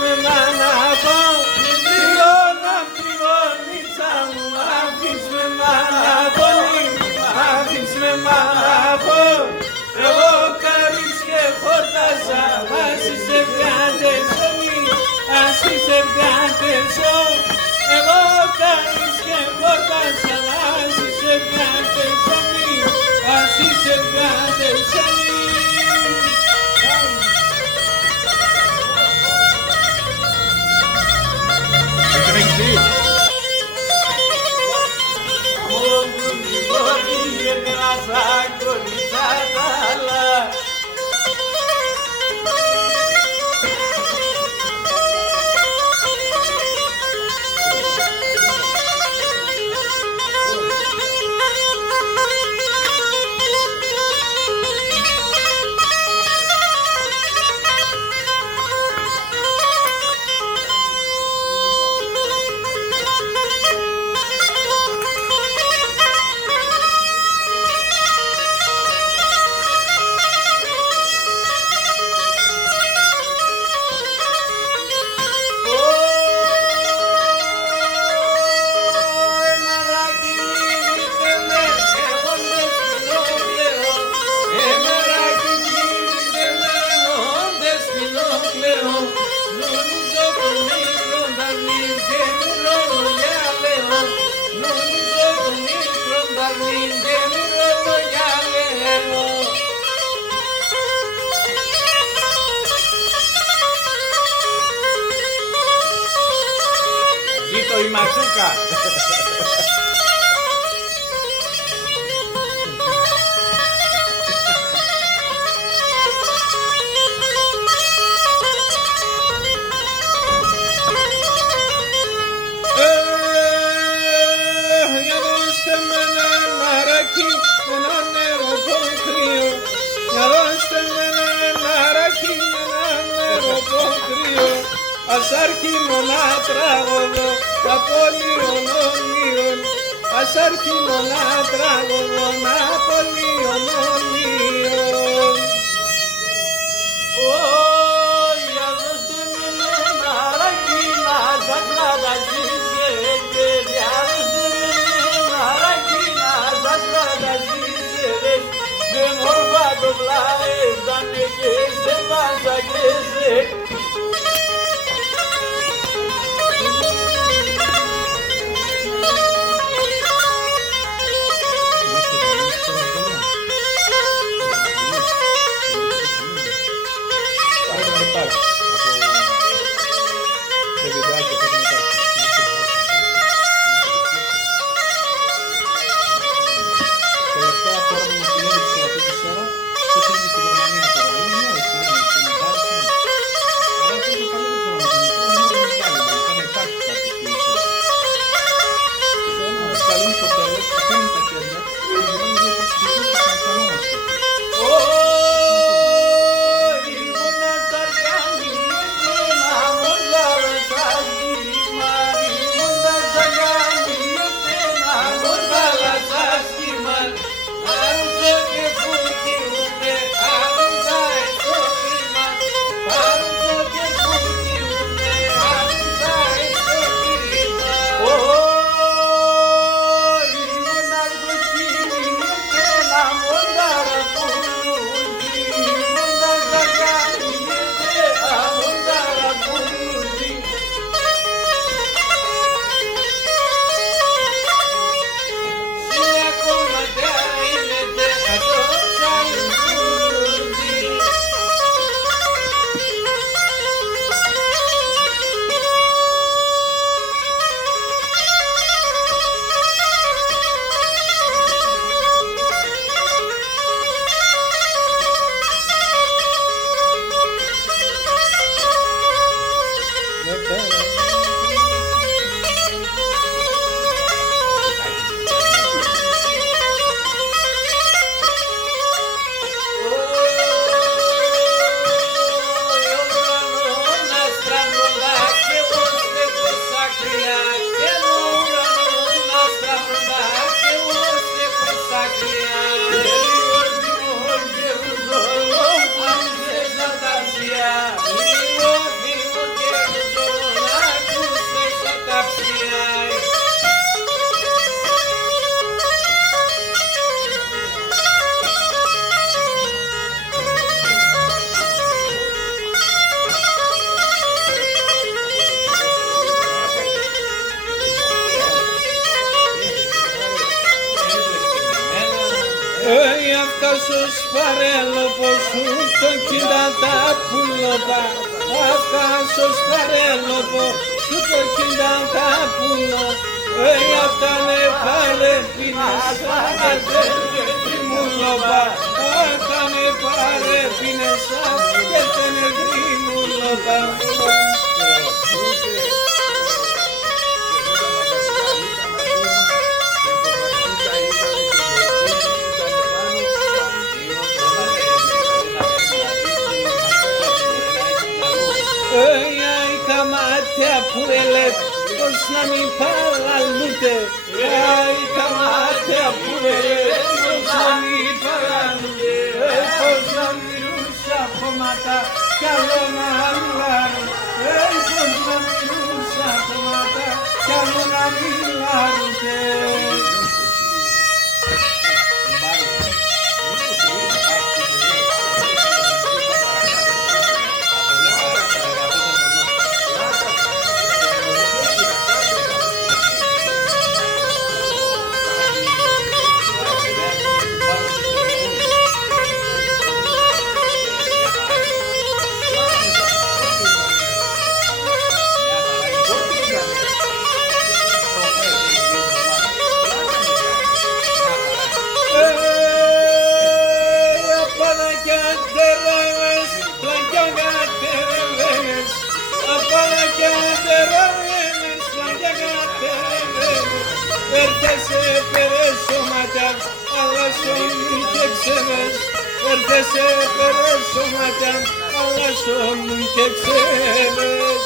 με μάναβο, πληγώνα πληγώνητσα μου, άφης με μάναβο, άφης με μάναβο. Εγώ καρύς και χόρτασα, ας είσαι βγάντεσο μη, ας είσαι βγάντεσο. Εγώ καρύς και χόρτασα, ας είσαι βγάντεσο μη, ας είσαι βγάντεσο μη. Ζήτω η Ματσούκα. Για δώστε με ένα ναράκι, ένα νερό το κρύο. Για δώστε με ένα ναράκι, ένα νερό το κρύο. Ας άρχιμω να τραγωδώ τα πολιών ομοίων. Ας άρχιμω να τραγωδώ τα πολιών ομοίων. Για δώστε με ένα ναράκι, να σας φανταζήσετε. Για δώστε με ένα ναράκι, να σας φανταζήσετε. Με μόρφα το πλάι, ήτανε και σε πάσα και σε. παρέλο πως σου το κοίτα τα πουλώτα. Ακάσος παρέλο πως σου το κοίτα τα πουλώ. Άτανε πάρε πίνασα και δεν μου λόπα. Άτανε πάρε πίνασα και δεν μου λόπα. Είχα μάτια που έλεγε πως να μην παραλούτε. Είχα μάτια που έλεγε πως να μην παραλούτε. Πως να μιλούσα χώματα κι άλλο να μιλάρουν. Πως να μιλούσα χώματα κι άλλο να μιλάρουνε. Έρθεσαι περαίσωματα, αλλά σώνουν και ξένες. Έρθεσαι περαίσωματα, αλλά σώνουν και ξένες.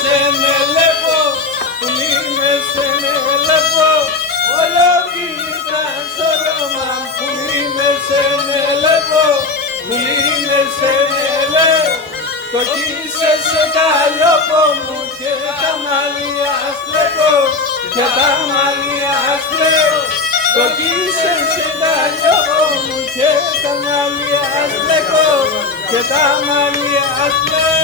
σε βλέπω, πουλί με σε βλέπω, όλο κοίτα στο ρόμα, πουλί με σε βλέπω, πουλί με σε βλέπω, το κύσε σε καλλιόπο μου και τα μαλλιά στρέφω, και τα μαλλιά στρέφω, το κύσε σε καλλιόπο μου και τα μαλλιά στρέφω, και τα μαλλιά στρέφω.